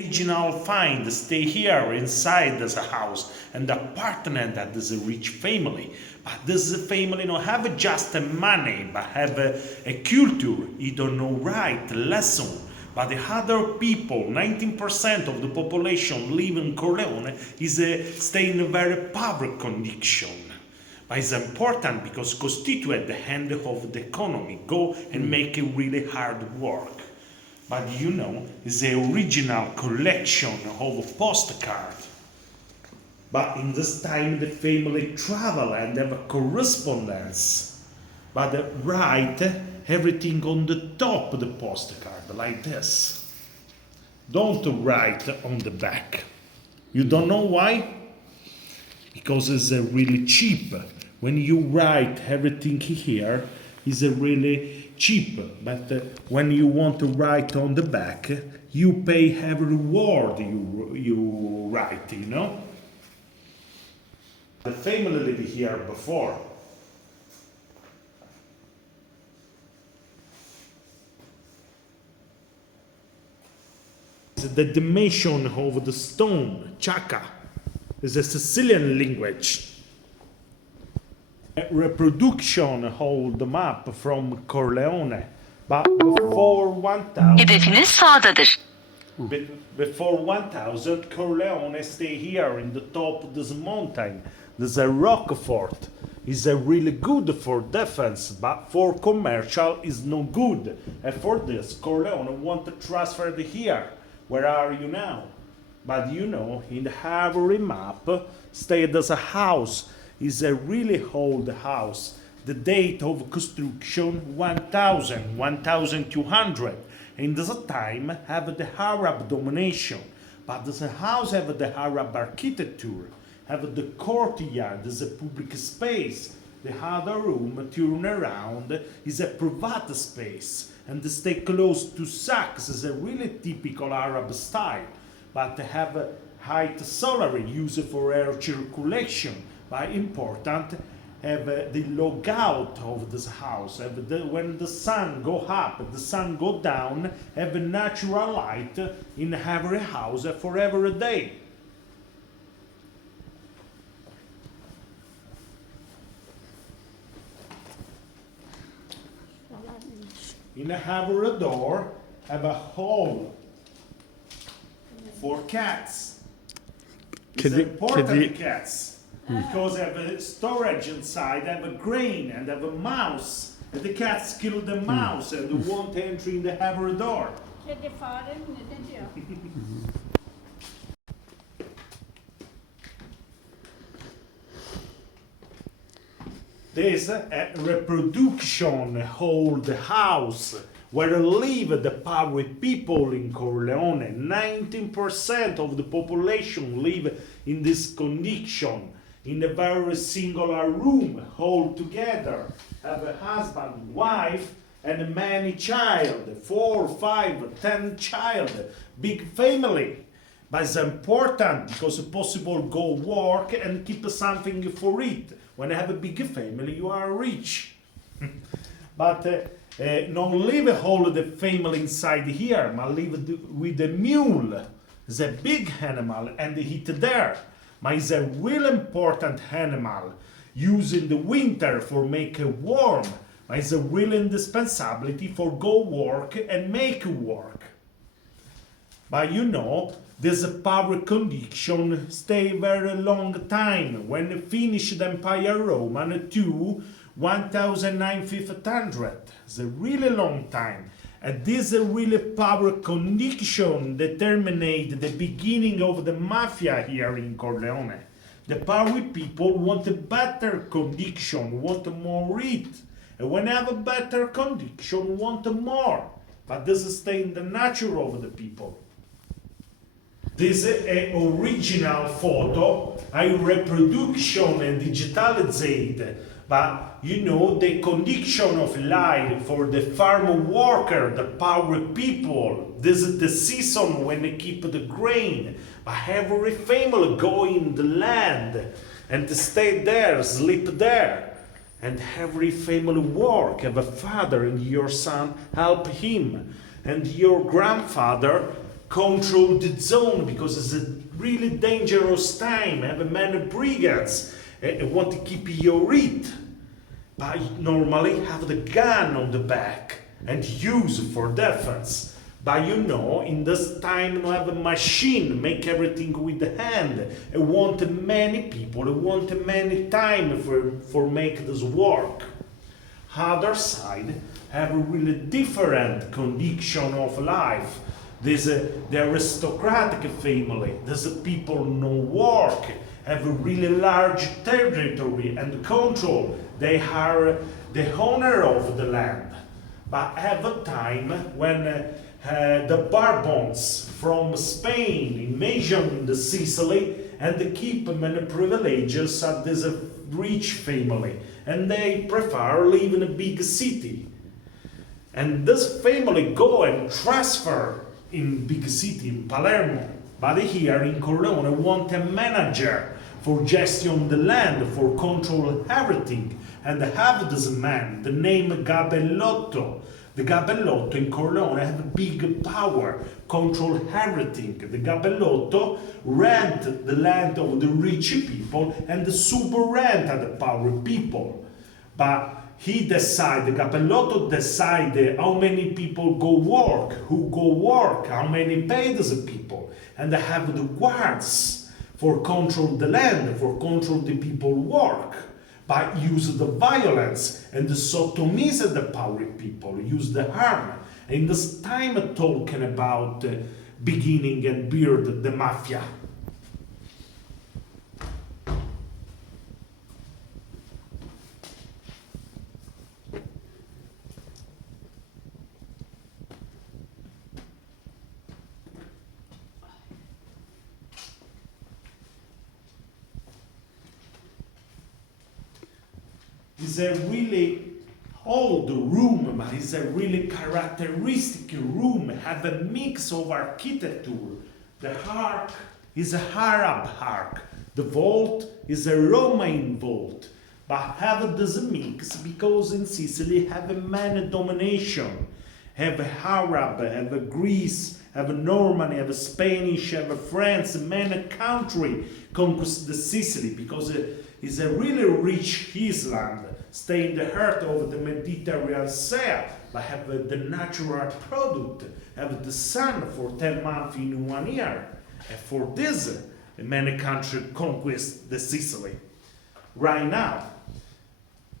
Original find stay here inside this house and the partner that is a rich family. But this family don't have just money, but have a culture. He don't know right lesson. But the other people, 19% of the population live in Corleone, is stay in a very poor condition. But it's important because constitute the hand of the economy, go and make a really hard work. But you know, it's the original collection of postcard. But in this time, the family travel and have a correspondence. But write everything on the top of the postcard, like this. Don't write on the back. You don't know why? Because it's really cheap. When you write everything here, it's really cheap. But when you want to write on the back, you pay every word you write, you know? The family lived here before. The dimension of the stone, chaka, is a Sicilian language. A reproduction of the map from Corleone, but before 1000. Hedefiniz sağdadır. Before 1000, Corleone stay here in the top of this mountain. There's a rock fort. It's really good for defense, but for commercial is no good. And for this, Corleone want to transfer it here. Where are you now? But you know, in every map, stayed as a house. Is a really old house. The date of construction 1000, 1200. In this time have the Arab domination. But this house have the Arab architecture. Have the courtyard as a public space. The other room turn around is a private space. And stay close to Saks is a really typical Arab style. But have a high salary used for air circulation. But important, have the logout of this house. Have when the sun go up, the sun go down, have a natural light in every house for every day. In every door, have a hole for cats. It's important cats. Because they have a storage inside, they have a grain and they have a mouse. And the cats kill the mouse and they won't enter in the every door. Kedi fare ne diyor? There's a reproduction of the house where live the poor people in Corleone. 19% of the population live in this condition. In a very singular room, all together, have a husband, wife, and many child, 4, 5, 10 child, big family. But it's important because it's possible go work and keep something for it. When you have a big family, you are rich. But not live all the family inside here, but live with the mule, the big animal, and eat there. But it's a real important animal used in the winter for make warm. But it's a real indispensability for go work and make work. But you know, this power condition stay very long time. When finished the Empire Roman to 1900. It's a really long time. And this really power condition determined the beginning of the mafia here in Corleone. The power people want a better condition, want more eat. And when they have a better condition, want more. But this is staying the nature of the people. This is an original photo, a reproduction and digitalized. But you know, the condition of life for the farm worker, the poor people, this is the season when they keep the grain. But every family go in the land and stay there, sleep there. And every family work, have a father and your son help him. And your grandfather control the zone because it's a really dangerous time. Have many brigands want to keep your it. But normally have the gun on the back and use for defense. But you know, in this time you have a machine, make everything with the hand. And want many people, want many time for make this work. Other side have a really different condition of life. There's the aristocratic family, there's the people no work, have a really large territory and control. They are the owner of the land. But have a time when the Bourbons from Spain invasion the Sicily and they keep many privileges at this rich family. And they prefer live in a big city. And this family go and transfer in big city, in Palermo. But here in Corleone want a manager for gestion the land, for control everything. And have this man, the name Gabellotto. The Gabellotto in Corleone have a big power, control everything. The Gabellotto rent the land of the rich people and the super rent at the poor people. But he decide, the Gabellotto decide how many people go work, who go work, how many pay the people. And they have the guards for control the land, for control the people work. But use the violence and the sodomize the power people, use the harm. In this time talking about beginning and build the mafia. It's a really old room, but it's a really characteristic room. Have a mix of architecture. The ark is a Arab ark. The vault is a Roman vault. But have this mix because in Sicily have a man domination. Have a Arab, have a Greece, have a Norman, have a Spanish, have a France, many country conquest the Sicily because it's a really rich island. Stay in the heart of the Mediterranean Sea, but have the natural product, have the sun for 10 months in 1 year. And for this, many countries conquest the Sicily. Right now.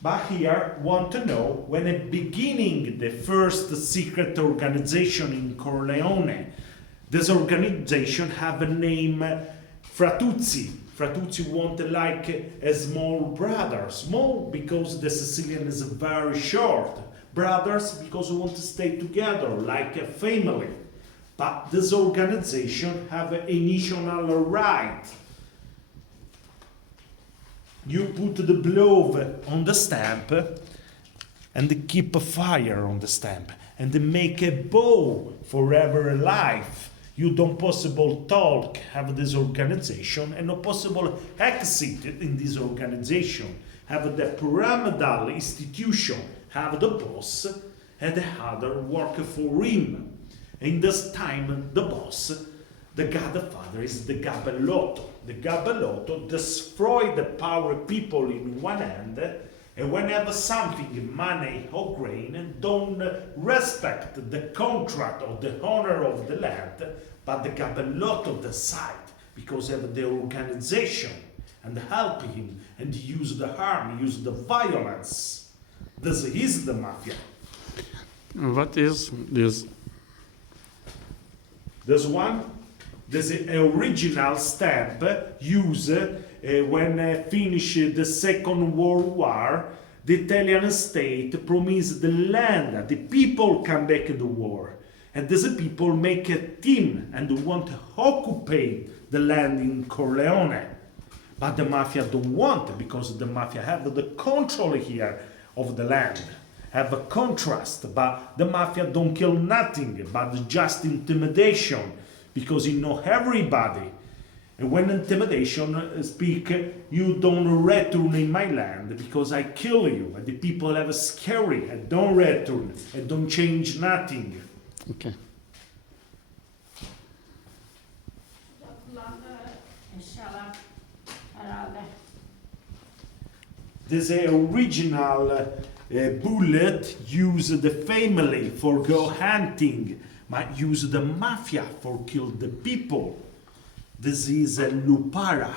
But here, want to know, when at beginning the first secret organization in Corleone, this organization have a name Fratuzzi. Fratuzzi want like a small brother. Small because the Sicilian is very short. Brothers because we want to stay together like a family. But this organization have an initial right. You put the blow on the stamp and keep a fire on the stamp and make a bow forever life. You don't possible talk, have this organization, and no possible exit in this organization. Have the pyramidal institution, have the boss, and the other work for him. In this time, the boss, the Godfather, is the Gabellotto. The Gabellotto destroy the power people in one hand, and whenever something, money or grain, don't respect the contract of the owner of the land, but the Gabellotto decide, because of the organization, and help him, and use the harm, use the violence. This is the mafia. What is this? This one, this is original stamp used when finished the Second World War. The Italian state promised the land, the people come back to the war. And these people make a team and want to occupy the land in Corleone. But the mafia don't want, because the mafia have the control here of the land. Have a contrast, but the mafia don't kill nothing, but just intimidation, because you know everybody. And when intimidation speak, you don't return in my land because I kill you. And the people have scary, and don't return, and don't change nothing. Okay. Eşyalar herhalde. This original bullet used the family for go hunting, might use the mafia for kill the people. This is a lupara.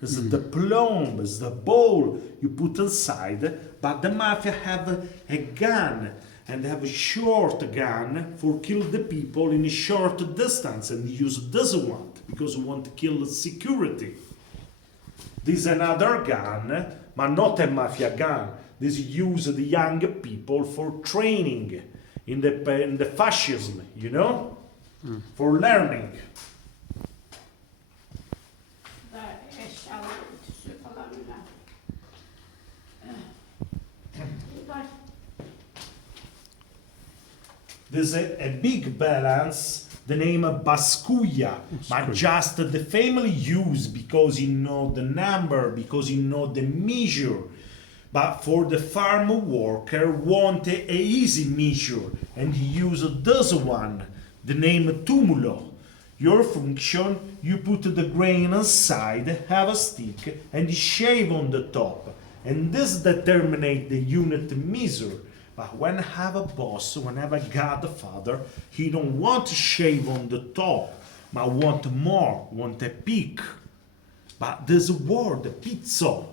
This is the plomb, this is the ball you put inside, but the mafia have a gun, and they have a short gun for kill the people in a short distance, and use this one because we want to kill the security. This is another gun, but not a mafia gun. This use the young people for training in the fascism, you know, for learning. Da eşyalar ütüsü falan filan. Bunlar There's a big balance. The name Bascuia, but just the family use because you know the number, because you know the measure. But for the farm worker, want a easy measure, and he use this one, the name Tumulo. Your function, you put the grain inside, have a stick, and shave on the top. And this determine the unit measure. But when I have a boss, when I have a godfather, he don't want to shave on the top, but want more, want a peak. But this word, pizzo,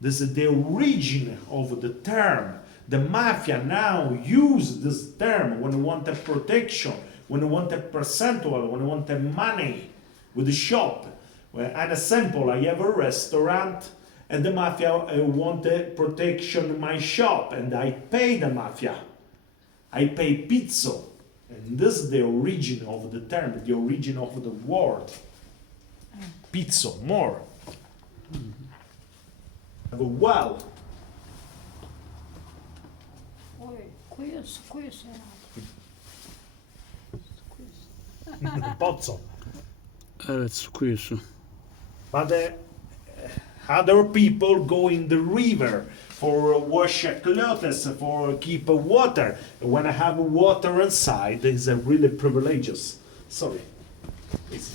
this is the origin of the term. The mafia now use this term when they want a protection, when they want a percentual, when they want a money with the shop. Well, an example, I have a restaurant and the mafia want a protection in my shop and I pay the mafia. I pay pizzo. And this is the origin of the term, the origin of the word. Pizzo, more. Well, oy, kuyusu herhalde. Kuyusu. pozzo. Evet, su kuyusu. But other people go in the river for wash clothes, for keep water. When I have water inside, it's really privileges. Sorry. It's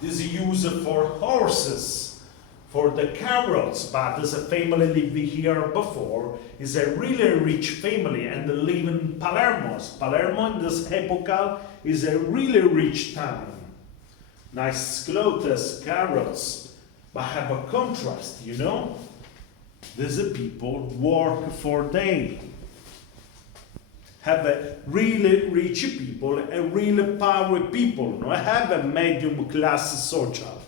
this is used for horses, for the carrots, but there's a family lived here before. It's a really rich family and they live in Palermo. Palermo in this epoch is a really rich town. Nice clothes, carrots, but have a contrast, you know? These people work for day. Have a really rich people, a really power people. No, have a medium class social.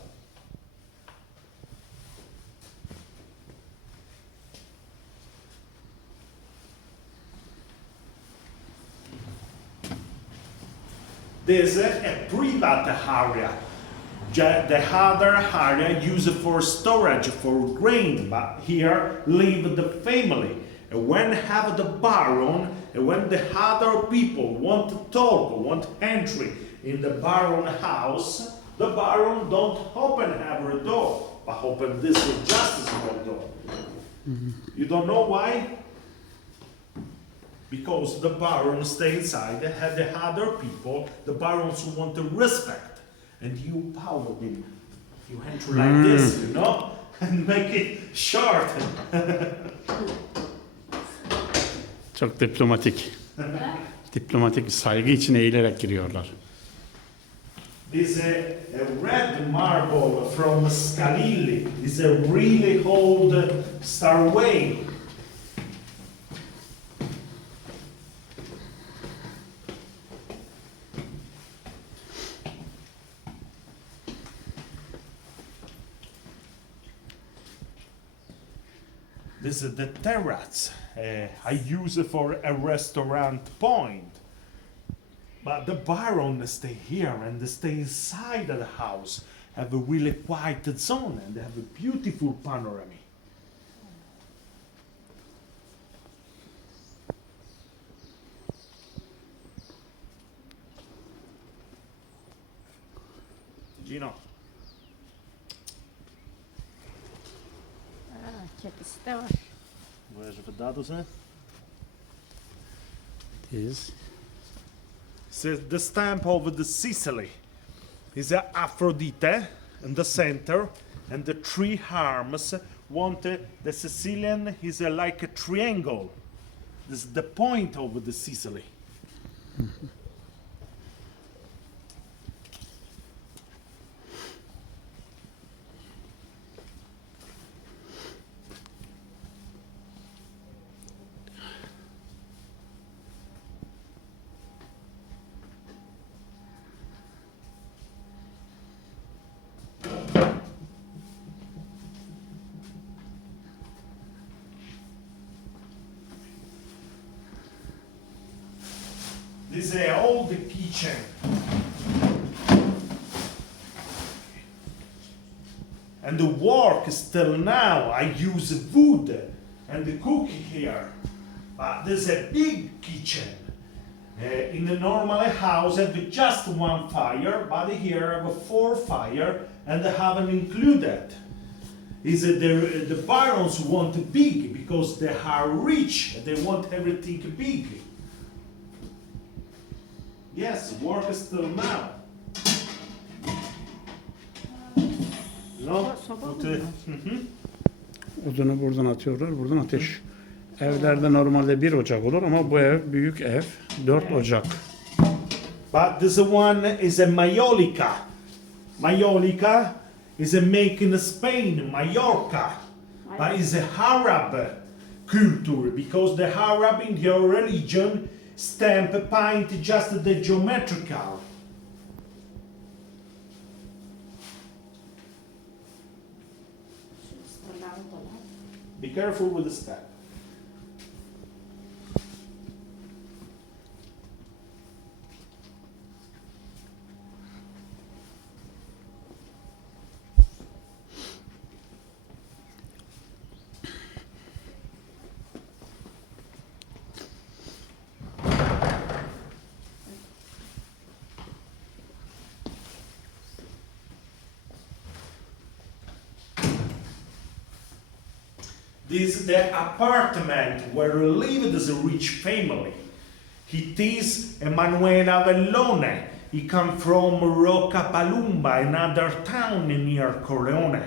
There's a private area. The other area used for storage for grain, but here live the family. And when have the baron, and when the other people want to talk, want entry in the baron house, the baron don't open every door, but open this with just a small door. You don't know why? Because the baron stay inside, they have the other people, the barons who want to respect, and you power them. You enter like this, you know, and make it short. Çok diplomatik. Diplomatik bir saygı için eğilerek giriyorlar. This is a red marble from Scalilli. It's a really old stairway. This is the terrace. I use it for a restaurant point. But the baron stay here and they stay inside of the house. Have a really quiet zone and they have a beautiful panorama. Gino. Kedisi de var. Where's the dados, eh? This It's the stamp of the Sicily. It's a Aphrodite in the center, and the three arms. The Sicilian is like a triangle. This is the point of the Sicily. This is an old kitchen. And the work still now. I use wood and the cook here. But there's a big kitchen. In a normal house, I have just one fire, but here I have 4 fire, and I haven't included. Is the barons want big because they are rich. They want everything big. Yes, work still now. No? Odunu buradan atıyorlar. Buradan ateş. Evlerde normalde bir ocak olur ama bu ev büyük ev. 4 ocak. But this one is a Maiolica. Maiolica is a make in Spain, Mallorca. But it's a Arab culture because the Arab in their religion stamp paint just the geometrical. Be careful with the stamp. This is the apartment where lived a rich family. It is Emanuele Avellone. He comes from Roccapalumba, another town near Corleone.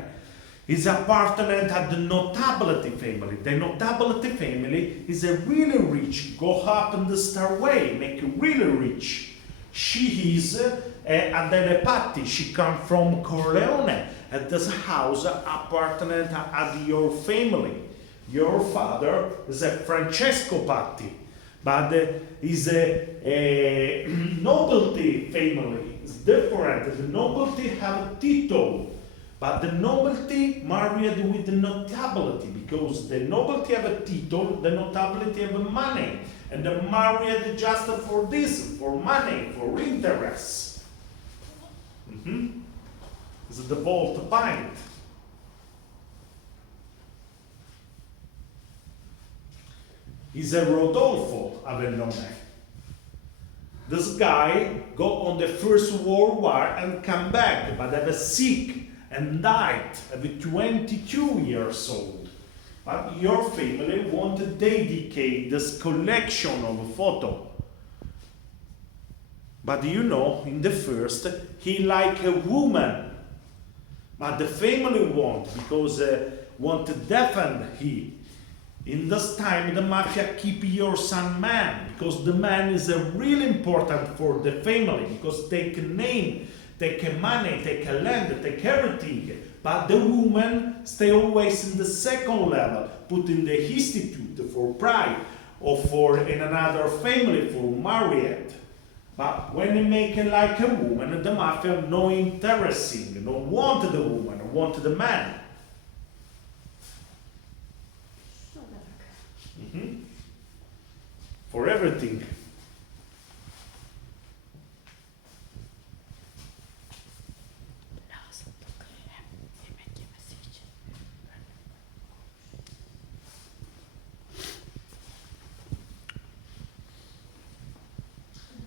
His apartment at the nobility family. The nobility family is a really rich. Go up in the stairway, make it really rich. She is Adele Patti. She comes from Corleone. At this house, apartment at your family. Your father is a Francesco Patti, but is a nobility family. It's different. The nobility have a title, but the nobility married with the notability because the nobility have a title, the notability have money, and the married just for this, for money, for interest. It's the vault pint. Is a Rodolfo Avellone. This guy go on the First World War and come back, but have a sick and died at 22 years old. But your family want to dedicate this collection of photo. But you know, in the first, he like a woman. But the family want, because want to defend he. In this time, the mafia keep your son man, because the man is really important for the family, because take name, take money, take land, take everything. But the woman stay always in the second level, put in the institute for pride, or for in another family for married. But when you make it like a woman, the mafia no interesting, no want the woman, want the man. For everything.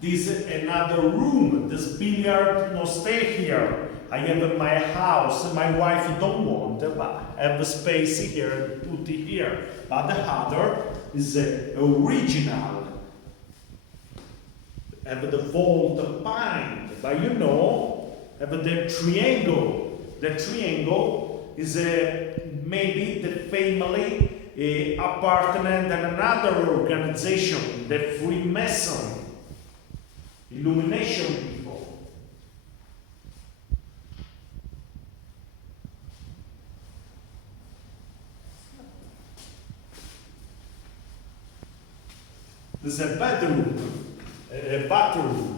This is another room. This billiard no stay here. I have in my house. My wife don't want, but I have a space here and put it here. But the other is original. have the vault behind, but you know, have the triangle. The triangle is maybe the family apartment and another organization, the Freemason, Illumination people. There's a bedroom, a bathroom.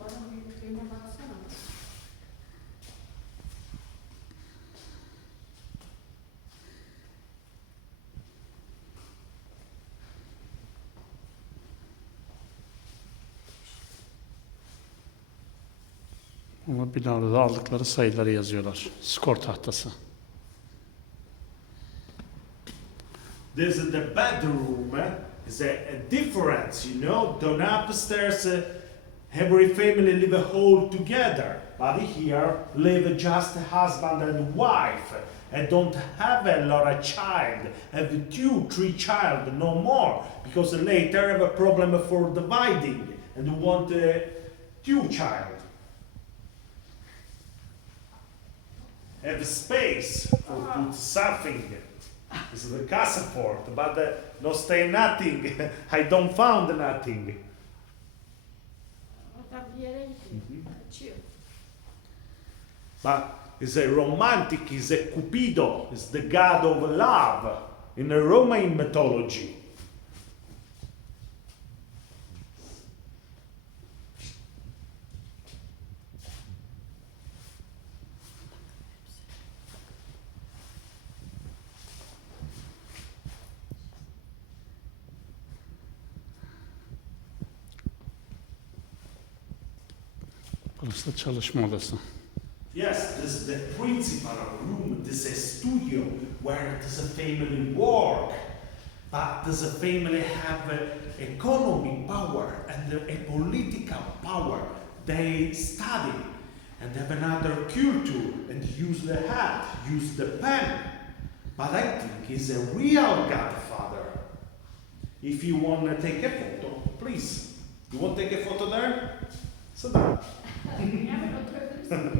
Bana büyüklüğüne baksana. Ama binada da aldıkları sayıları yazıyorlar. Skor tahtası. This is the bedroom. Is a difference, you know. Down upstairs, every family live all together. But here live just husband and wife. And don't have a lot of child. Have 2, 3 child, no more. Because later have a problem for dividing and want 2 child. Have space for put something. This is the casa fort, but no stay nothing. I don't found nothing. Oradan bir yere gidiyor. Açıyor. But it's a romantic, it's a Cupido, it's the god of love in the Roman mythology. Burası da çalışma odası. Yes, this is the principal room, this is a studio where does a family work, but does a family have economy power and a political power. They study and have another culture and use the hat, use the pen. But I think he's a real godfather. If you want to take a photo, please. You want to take a photo there? Sit down. Hemen oturabilirsin.